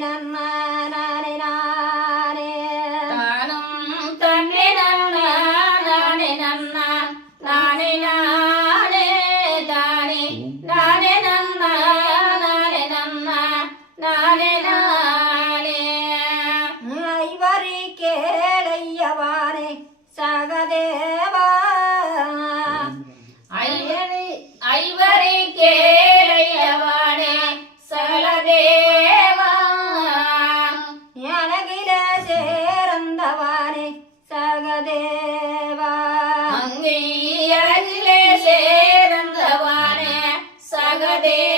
நன்னா அங்கே அழகிலே சேர்ந்தவானே சகதேவா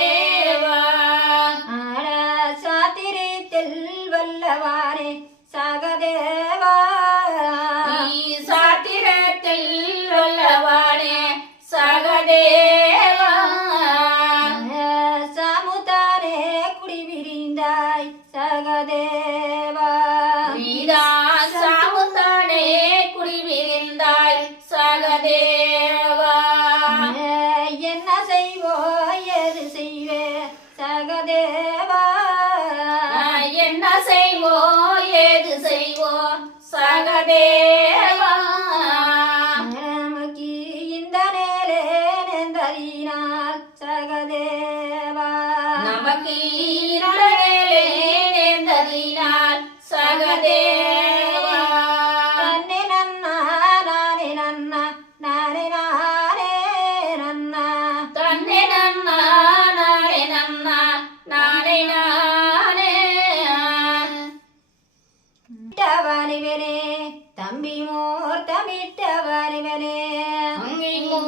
என்ன செய்வோ ஏது செய்வோ? சகதேவா. நமக்கு இந்த நேரே நெந்தறினால் சகதேவா. நமக்கு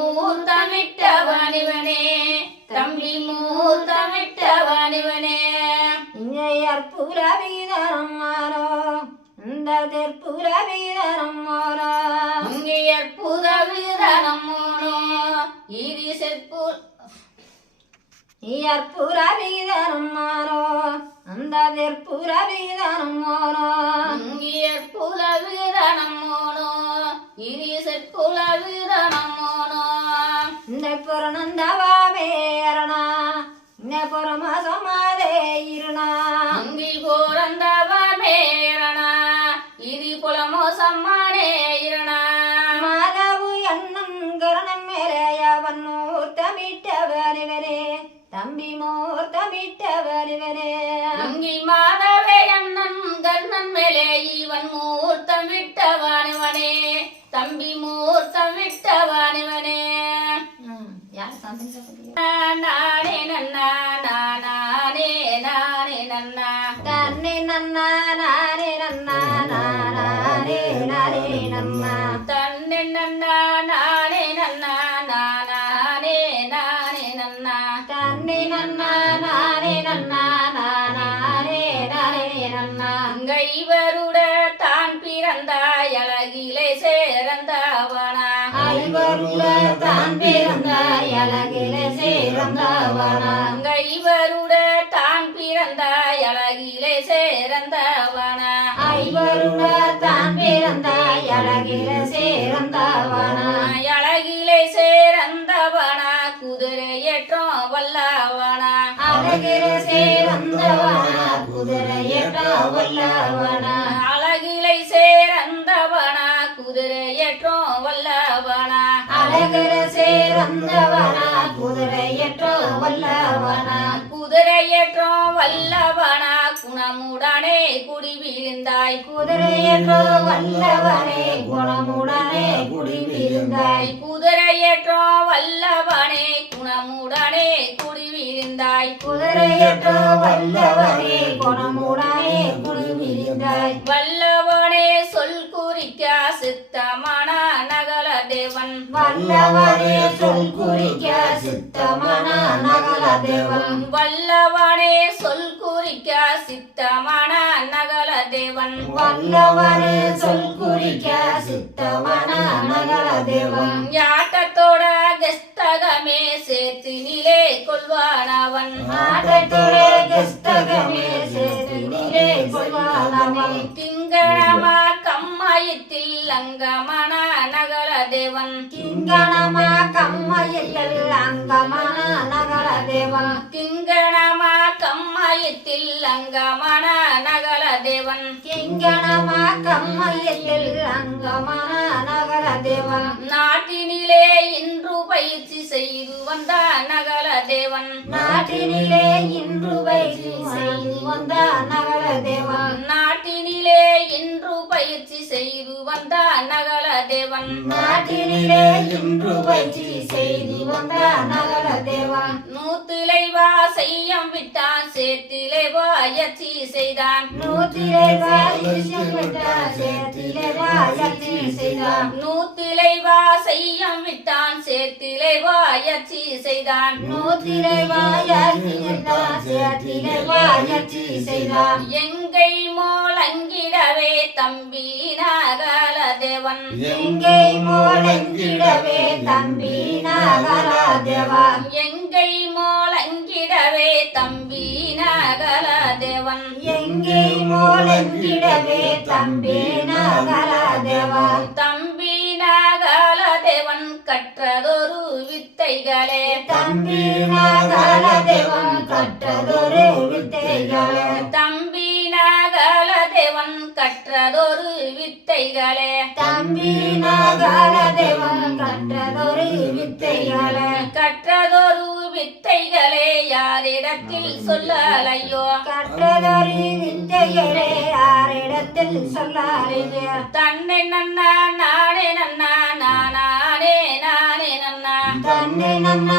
மூத்தமிட்டவனிவனே. தம்பி மூத்தமிட்டவனிவனே. இங்கையர் புலவீதனம் மாறோ இந்த தெற்புல வீதனம் மாறோ அங்கே அற்புத வீரனம்மோனோ இது செப்பு இயற்புல வீதனம் மாறோ அந்த தெற்புல வீதனம் மாறோ அற்புத வீரனம்மோனோ இது செப்புல வீரனம்மோனோ இந்த புறநந்தவாமேரணா இந்த புறமாசமாதே இருணா அங்கி போரந்தவமேரணா இவருட தான் பிறந்தாய் அழகிலே சேர்ந்தவனா. ஐவருல தான் பிறந்தாய் அழகில சேர்ந்தவனா. தான் பிறந்தாய் அழகிலே சேர்ந்தவனா. ஐவருல தான் பிறந்தாய் அழகில சேர்ந்தவனா. அழகிலே சேர்ந்தவனா. குதிரை ஏற்றம் வல்லவனா. அழகில சேர்ந்தவனா. குதிரையற்ற வல்லவனா. அழகிலை சேர்ந்தவனா. குதிரை ஏற்றம் வல்லவனா. அழகில சேர்ந்தவனா. குதிரையற்ற வல்லவனா. குதிரையற்றோ வல்லவனா குணமுடனே குடி விழுந்தாய். குதிரையற்ற வல்லவனே குணமுடனே குடிவிருந்தாய் குதிரை ஏற்றம் வல்லவனே குணமுடனே குடி விழுந்தாய். குதிரையற்ற வல்லவனே குணமுடனே குடிவிருந்தாய் வல்லவனே சொல் குறிக்க சித்தமான நகல தேவன். வல்லவனே சொல் குறிக்க சித்தமான தேவன் வல்லவனே சொல் குறிக்க சித்தமான நகல தேவன் வல்லவனே சொல் குறிக்க சித்தமான நகல தேவன் யாட்டத்தோட கஸ்தகமே சேர்த்தினிலே கொள்வானவன். ஆட்டத்துறை கிஸ்தகமே சேதினிலே கொள்வானவன். திங்கணமா கம்மாயத்தில் அங்கமன நகல தேவன். கிங்கணமா கம்மையில் அங்கமான நகர தேவன். திங்கணமா கம் கம்மாயத்தில் அங்கமான நகல தேவன். கிங்கணமா கம்மையத்தில் அங்கமான நகர தேவன். நாட்டினிலே இன்று பயிற்சி செய்து வந்த நகல தேவன். நாட்டினிலே இன்று பயிற்சி செய்து வந்த நகர செய்து வந்த நகல தேவன். நாட்டினிலே இன்று பயிற்சி செய்து வந்த நகர தேவன். நூத்திலை வா செய்யம் விட்டான் சேத்திலே வாயச்சி செய்தான் நூத்திலே வாயச்சி செய்தான் நூத்திலை வா செய்யம் விட்டான் சேத்திலே வாயச்சி செய்தான் நூத்திலே வாயச்சி வாயச்சி செய்தான் எங்கை மோளங்கிடவே தம்பி நகல தேவன் எங்கே மோளங்கிடவே தம்பி நகர தேவன் எங்கை எங்கே மோளங்கிடவே தம்பி நகர தேவன் தம்பி நகல தேவன் கற்றதொரு வித்தைகளே. தம்பி நகர தேவன் கற்றதொரு வித்தைகளே. தம்பி கற்றதொரு வித்தைகளே. தம்பி நகர தேவன் கற்றதொரு வித்தைகளே. கற்றதொரு வித்தைகளே யாரிடத்தில் சொல்லலையோ. கற்றதொரு வித்தைகளே யாரிடத்தில் சொல்லாதீங்க தன்னை நன்னா நானே நன்னா நானே நானே நன்னா. தன்னை நம்ம